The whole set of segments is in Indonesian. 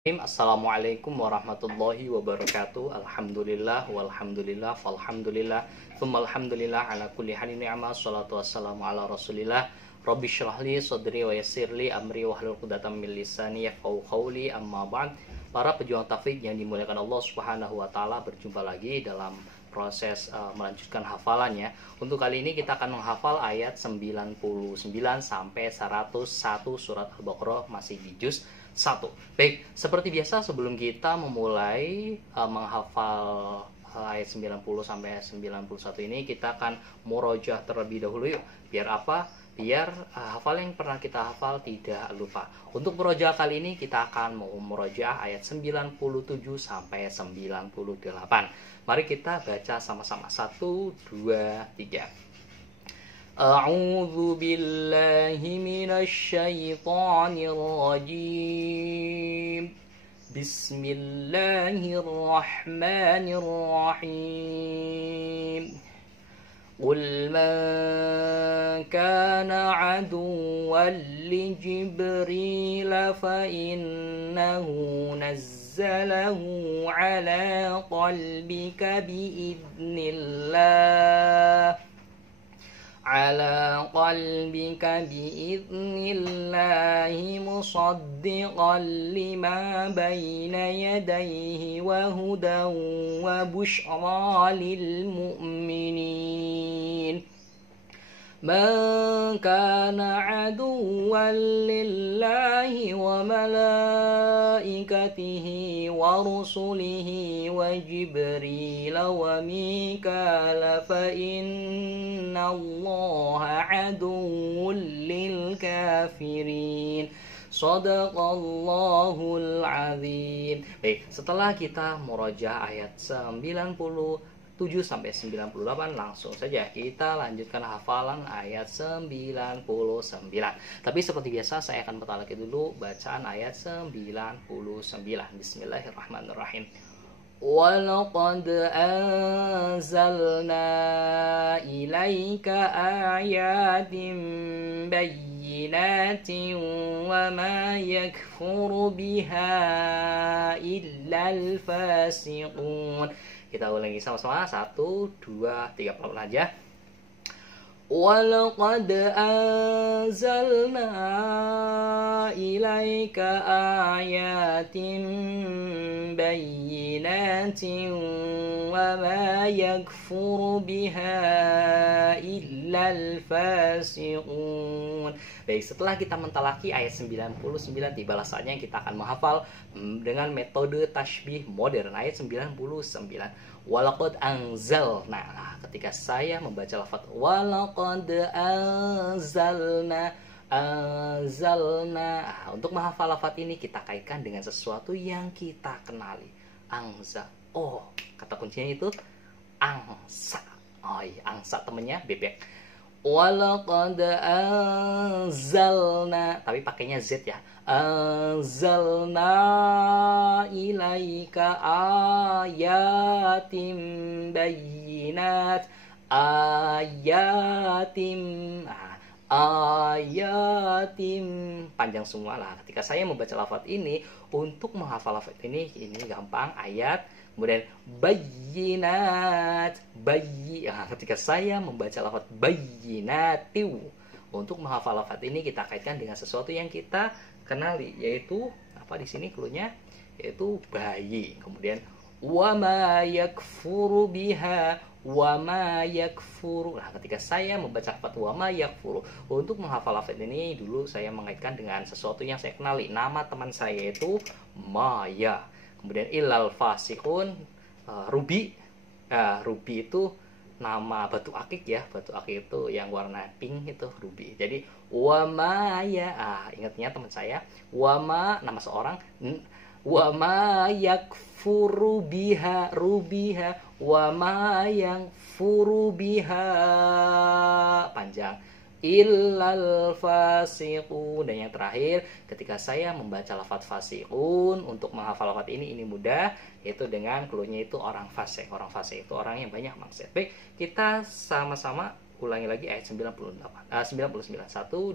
Assalamualaikum warahmatullahi wabarakatuh. Alhamdulillah walhamdulillah falhamdulillah thumma alhamdulillah ala kulli halin ni'mah. Shalatu wassalamu ala rasulillah. Rabbi syrahli sadri wa yassirli amri wahlul 'uqdatam min lisani yafqahu qawli. Amma ba'd. Para pejuang taufik yang dimuliakan Allah Subhanahu wa taala, berjumpa lagi dalam proses melanjutkan hafalannya. Untuk kali ini kita akan menghafal ayat 99 sampai 101 surat Al-Baqarah, masih di juz 1. Baik, seperti biasa sebelum kita memulai menghafal ayat 90 sampai 91 ini, kita akan murojaah terlebih dahulu yuk. Biar apa? Biar hafal yang pernah kita hafal tidak lupa. Untuk murojaah kali ini kita akan mau murojaah ayat 97 sampai 98. Mari kita baca sama-sama. 1, 2, 3. A'udzu billahi minasy syaithanir rajim. Bismillahirrahmanirrahim. Qul man kana aduwwan li Jibril fa innahu nazzalahu ala qalbika biidznillah musaddiqan lima bayna yadayhi wa hudan wa bushra lil mu'minin. Man kana aduwwan lillahi wa malaikatihi wa rusulihi wa Jibril wa Mikala fa inna Allaha aduwwun lil kafirin. Shadaqallahul azim. Baik, setelah kita murojaah ayat 97 sampai 98, langsung saja kita lanjutkan hafalan ayat 99. Tapi seperti biasa saya akan bertalaki dulu bacaan ayat 99. Bismillahirrahmanirrahim. وَلَقَدْ أَنزَلْنَا إِلَيْكَ آيَاتٍ بَيِّنَاتٍ وَمَا يَكْفُرُ بِهَا إِلَّا الْفَاسِقُونَ. Kita ulangi sama-sama. 1, 2, 3, pelan-pelan aja. وَلَقَدْ أَنزَلْنَا إِلَيْكَ آيَاتٍ بَيِّنَاتٍ وَمَا يَكْفُرُ بِهَا إِلَّا الْفَاسِقُونَ. Baik, setelah kita mentalaki ayat 99, tibalah saatnya kita akan menghafal dengan metode tasbih modern ayat 99. Walaqad anzalna. Nah, ketika saya membaca lafaz walaqad anzalna, untuk menghafal lafaz ini kita kaitkan dengan sesuatu yang kita kenali. Angza. Oh, kata kuncinya itu angsa. Oh iya, angsa temennya bebek. Walaqad anzalna, tapi pakainya Z ya. Anzalna ilaika ayatim bayyinat. Ayatim panjang semua lah. Ketika saya membaca lafaz ini, untuk menghafal lafaz ini gampang. Ayat, kemudian bayyinat, ketika saya membaca lafaz bayyinatiu, untuk menghafal lafaz ini kita kaitkan dengan sesuatu yang kita kenali, yaitu apa di sini cluenya, yaitu bayi. Kemudian wama yakfuru biha, wama yakfuru. Nah, ketika saya membaca lafaz wama yakfuru, untuk menghafal lafaz ini dulu saya mengaitkan dengan sesuatu yang saya kenali. Nama teman saya itu Maya. Kemudian ilal fasikun, Ruby. Ruby itu nama batu akik ya. Batu akik itu yang warna pink itu Ruby. Jadi wama ya, ingatnya teman saya, wama nama seorang, wama yakfuru biha, rubiha, wama yakfuru biha, panjang, illal fasiqun. Dan yang terakhir, ketika saya membaca lafaz fasiqun, untuk menghafal lafaz ini mudah, yaitu dengan cluenya itu orang fasik. Orang fasik itu orang yang banyak maksiat. Baik, kita sama-sama ulangi lagi ayat 99. 1,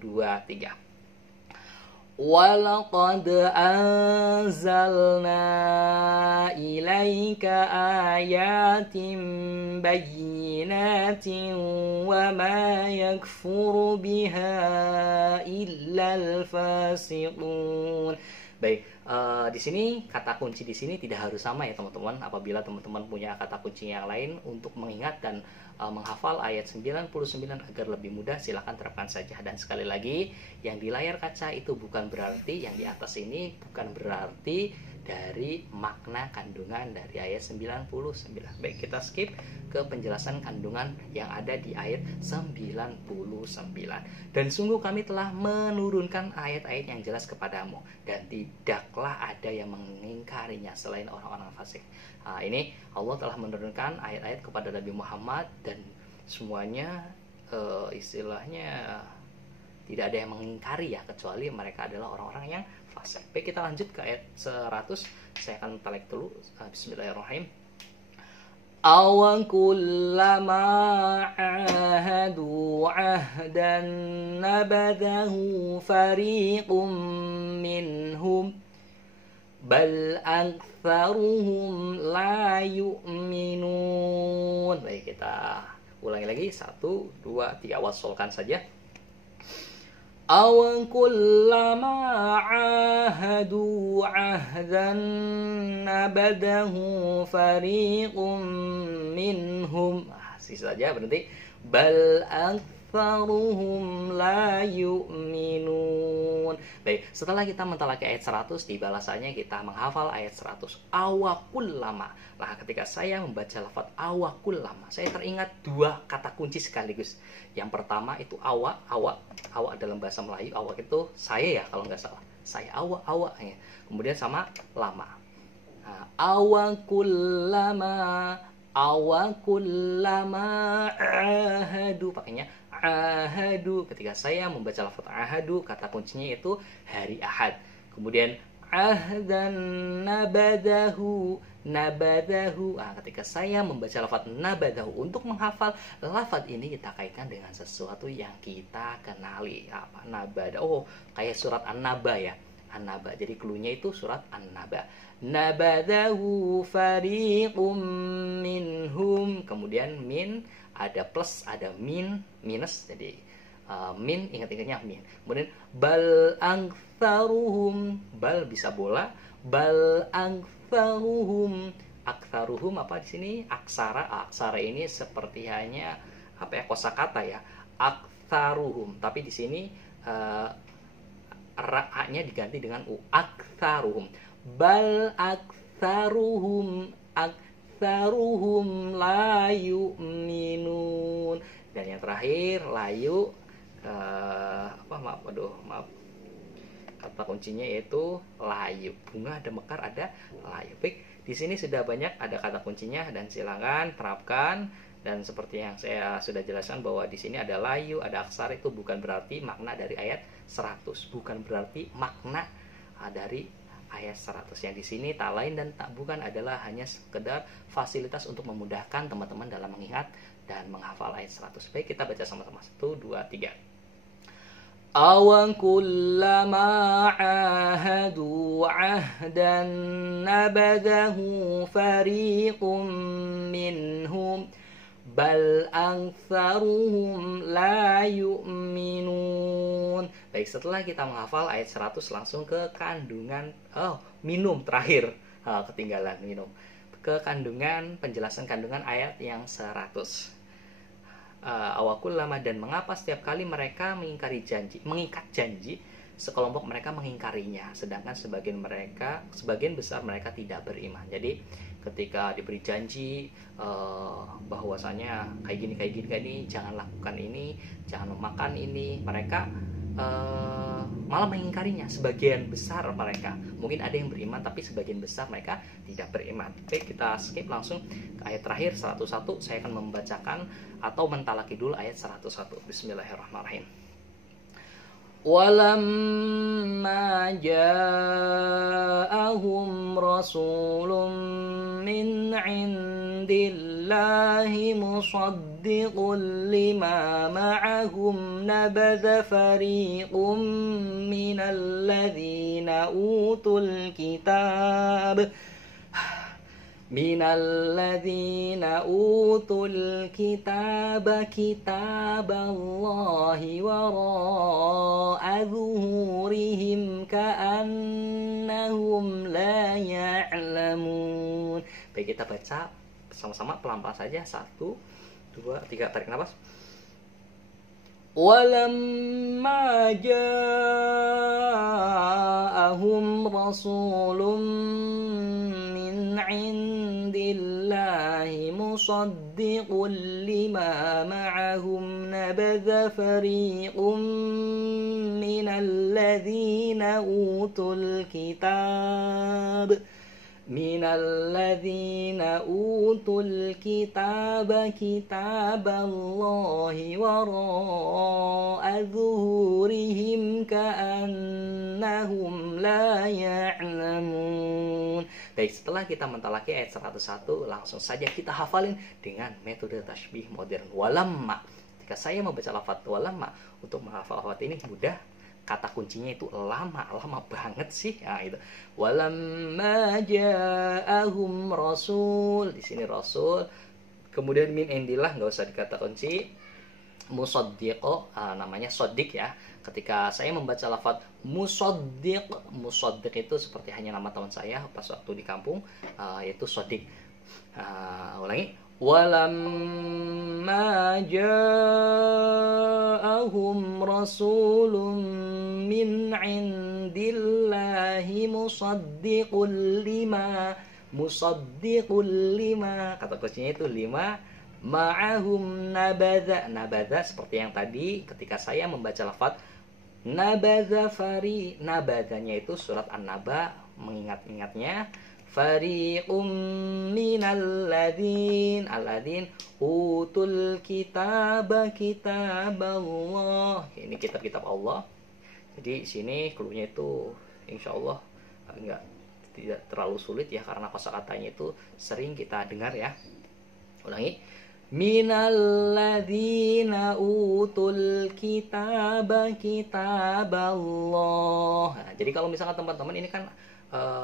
2, 3. Walaqad anzalna ilaika ayatin bayyinatin wa ma yakfuru biha illal fasiqun. Baik, di sini kata kunci di sini tidak harus sama ya teman-teman. Apabila teman-teman punya kata kunci yang lain untuk mengingat dan menghafal ayat 99 agar lebih mudah, silahkan terapkan saja. Dan sekali lagi, yang di layar kaca itu bukan berarti, yang di atas ini bukan berarti dari makna kandungan dari ayat 99. Baik, kita skip ke penjelasan kandungan yang ada di ayat 99. Dan sungguh kami telah menurunkan ayat-ayat yang jelas kepadamu, dan tidaklah ada yang mengingkarinya selain orang-orang fasik. Nah, ini Allah telah menurunkan ayat-ayat kepada Nabi Muhammad, dan semuanya istilahnya tidak ada yang mengingkari ya, kecuali mereka adalah orang-orang yang fasik. Baik, kita lanjut ke ayat 100. Saya akan talek dulu. Bismillahirrahmanirrahim. Awan kullama ahadu ahdan nabadahu fariqum minhum bal aktsaruhum la yu'minun. Baik, kita ulangi lagi. 1, 2, 3, wasolkan saja. Awan kullama ahadu ahdan nabadahu fariqum minhum. Sisa saja berhenti. Bal aktsaruhum la yu'minun. Baik, setelah kita mentalaki ayat 100, tiba masanya kita menghafal ayat 100. Awakullama. Nah, ketika saya membaca lafaz awakullama, saya teringat dua kata kunci sekaligus. Yang pertama itu awak dalam bahasa Melayu, awak itu saya ya kalau nggak salah. Saya awak ya. Kemudian sama lama. Nah, awakullama ahadu, pakainya ahadu. Ketika saya membaca lafaz ahadu, kata kuncinya itu hari Ahad. Kemudian ahdan nabadahu. Nah, ketika saya membaca lafaz nabadahu, untuk menghafal lafaz ini kita kaitkan dengan sesuatu yang kita kenali. Apa? Nabada. Oh, kayak surat An-Naba ya. An-Naba. Jadi cluenya itu surat An-Naba. Nabadahu fariqum minhum. Kemudian min, ada plus, ada minus. Jadi min, ingat-ingatnya min. Kemudian bal aktsaruhum, bal bisa bola. Bal aktsaruhum apa di sini? Aksara ini seperti hanya apa ya, kosakata ya. Aktsaruhum, tapi di sini ra-nya diganti dengan u. Aktsaruhum. Bal aktsaruhum la yu'minun. Dan yang terakhir layu maaf. Kata kuncinya yaitu layu. Bunga ada mekar, ada layu. Baik, di sini sudah banyak ada kata kuncinya, dan silakan terapkan. Dan seperti yang saya sudah jelaskan bahwa di sini ada layu, ada aksara, itu bukan berarti makna dari ayat 100. Bukan berarti makna dari ayat 100. Yang di sini tak lain dan tak bukan adalah hanya sekedar fasilitas untuk memudahkan teman-teman dalam mengingat dan menghafal ayat 100. Baik, kita baca sama-sama. 1, 2, 3. Awan kullama ahadu ahdan nabadahu fariqum minhum bal aktsaruhum la yu'minun. Baik, setelah kita menghafal ayat 100, langsung ke kandungan minum terakhir. Ketinggalan minum. Ke kandungan, penjelasan kandungan ayat yang 100. Awakul lama, dan mengapa setiap kali mereka mengikat janji, sekelompok mereka mengingkarinya, sedangkan sebagian besar mereka tidak beriman. Jadi ketika diberi janji bahwasanya kayak gini, jangan lakukan ini, jangan memakan ini, mereka malah mengingkarinya. Sebagian besar mereka, mungkin ada yang beriman, tapi sebagian besar mereka tidak beriman. Baik, kita skip langsung ke ayat terakhir 101. Saya akan membacakan atau mentalaki dulu ayat 101. Bismillahirrahmanirrahim. Walamma ja'ahum rasulun من عند الله مصدق لما معهم نبذ فريق من الذين أوتوا الكتاب كتاب الله وراء ظهورهم كأنهم لا يعلمون. Baik, kita baca sama-sama pelan-pelan saja. 1, 2, 3, tarik nafas. Walamma ja'ahum rasulun min indillahi musaddiqun lima ma'ahum nabadha fariqum minal ladzina utul kitab كتاب الله وراء ظهورهم كأنهم لا يعلمون. Baik, setelah kita mentalaki ayat 101, langsung saja kita hafalin dengan metode tasbih modern. Walamma. Jika saya membaca lafaz walamma, untuk menghafal lafaz ini mudah. Kata kuncinya itu lama banget sih. Nah, itu. Walamma ja'ahum rasul. Di sini rasul. Kemudian min indillah, nggak usah dikata kunci. Musaddiqo, namanya sodik ya. Ketika saya membaca lafaz musaddiq itu seperti hanya nama teman saya pas waktu di kampung, yaitu sodik. Ulangi. Walamma ja'ahum rasulun min indillahi musaddiqul lima, kata kuncinya itu 5, ma'ahum nabadha seperti yang tadi ketika saya membaca lafaz nabadha nabadhanya itu surat An-Naba, mengingat-ingatnya fariqum minal ladzin utul kitab Allah. Ini kitab Allah. Jadi sini cluenya itu insyaallah tidak terlalu sulit ya, karena kosakatanya itu sering kita dengar ya. Ulangi. Minal ladzina utul kitab Allah. Nah, jadi kalau misalkan teman-teman ini kan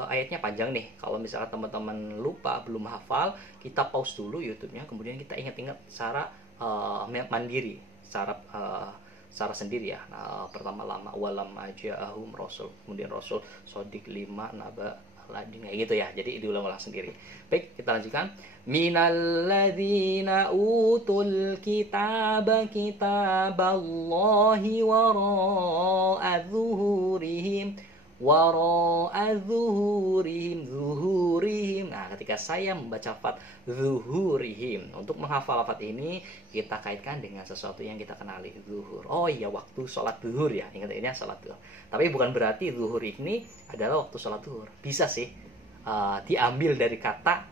ayatnya panjang nih. Kalau misalkan teman-teman lupa, belum hafal, kita pause dulu YouTube-nya, kemudian kita ingat-ingat secara mandiri, secara sendiri ya. Pertama lama walamma ja'ahum rasul, kemudian rasul sodik 5 naba ladin, kayak gitu ya. Jadi diulang-ulang sendiri. Baik, kita lanjutkan. Minal ladzina utul kitaba kitaballahi wara'a zuhurihim. Nah, ketika saya membaca lafaz zuhurihim, untuk menghafal lafaz ini kita kaitkan dengan sesuatu yang kita kenali, zuhur. Oh iya, waktu sholat zuhur ya, ingat-ingat sholat zuhur. Tapi bukan berarti zuhur ini adalah waktu sholat zuhur. Bisa sih diambil dari kata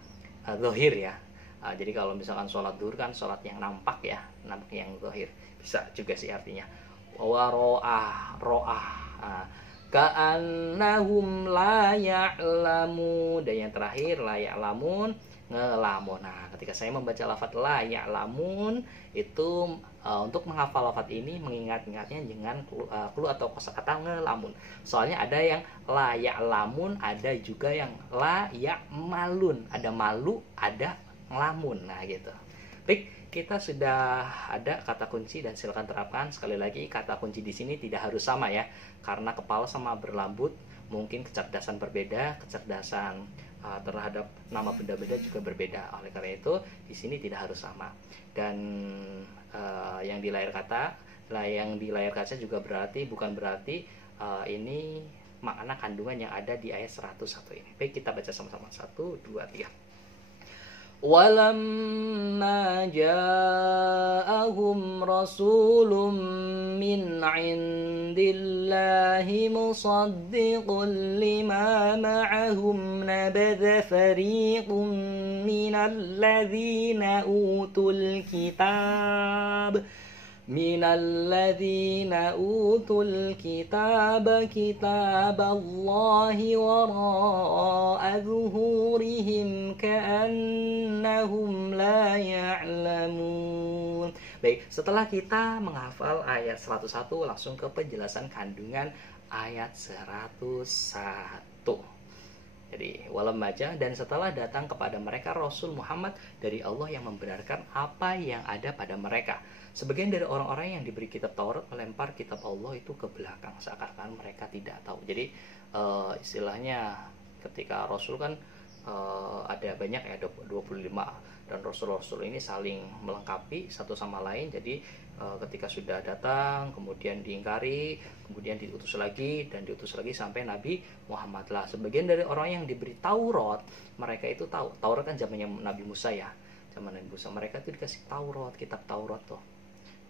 zuhir ya. Jadi kalau misalkan sholat zuhur kan sholat yang nampak ya, nampak yang zuhir. Bisa juga sih artinya. Ro'ah. Ka'annahum la ya'lamun. Dan yang terakhir la ya'lamun, ngelamun. Nah, ketika saya membaca lafaz la ya'lamun itu untuk menghafal lafaz ini mengingat-ingatnya dengan clue atau kosakata ngelamun. Soalnya ada yang la ya'lamun, ada juga yang la ya'malun. Ada malu, ada ngelamun. Nah, gitu. Baik, kita sudah ada kata kunci dan silakan terapkan. Sekali lagi, kata kunci di sini tidak harus sama ya, karena kepala sama berlambut, mungkin kecerdasan berbeda, kecerdasan terhadap nama benda-benda juga berbeda. Oleh karena itu, di sini tidak harus sama. Dan yang di layar kaca juga bukan berarti ini makna kandungan yang ada di ayat 101 ini. Baik, kita baca sama-sama. 1, 2, 3. Walamma ja'ahum rasulun min indillahi musaddiqun lima ma'ahum nabadha fariqun minal ladzina utul kitab minalladzina utul kitaba kitaballahi wara'a zuhurihim ka'annahum la ya'lamun. Baik, setelah kita menghafal ayat 101, langsung ke penjelasan kandungan ayat 101. Jadi walam maja, dan setelah datang kepada mereka Rasul Muhammad dari Allah yang membenarkan apa yang ada pada mereka. Sebagian dari orang-orang yang diberi kitab Taurat melempar kitab Allah itu ke belakang, seakan-akan mereka tidak tahu. Jadi istilahnya ketika Rasul kan ada banyak ya, 25, dan Rasul-Rasul ini saling melengkapi satu sama lain. Jadi ketika sudah datang, kemudian diingkari, kemudian diutus lagi, dan diutus lagi sampai Nabi Muhammad lah. Sebagian dari orang yang diberi Taurat, mereka itu tahu. Taurat kan zamannya Nabi Musa ya, zaman Nabi Musa. Mereka itu dikasih Taurat, kitab Taurat tuh,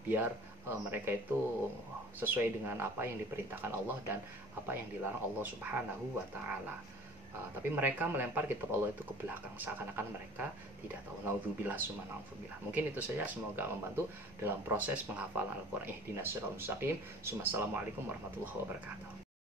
biar mereka itu sesuai dengan apa yang diperintahkan Allah dan apa yang dilarang Allah Subhanahu wa Ta'ala. Tapi mereka melempar kitab Allah itu ke belakang, seakan-akan mereka tidak tahu. Naudzubillah summa naudzubillah. Mungkin itu saja, semoga membantu dalam proses penghafalan Al-Qur'an. Ihdinas siratal mustaqim. Assalamualaikum warahmatullahi wabarakatuh.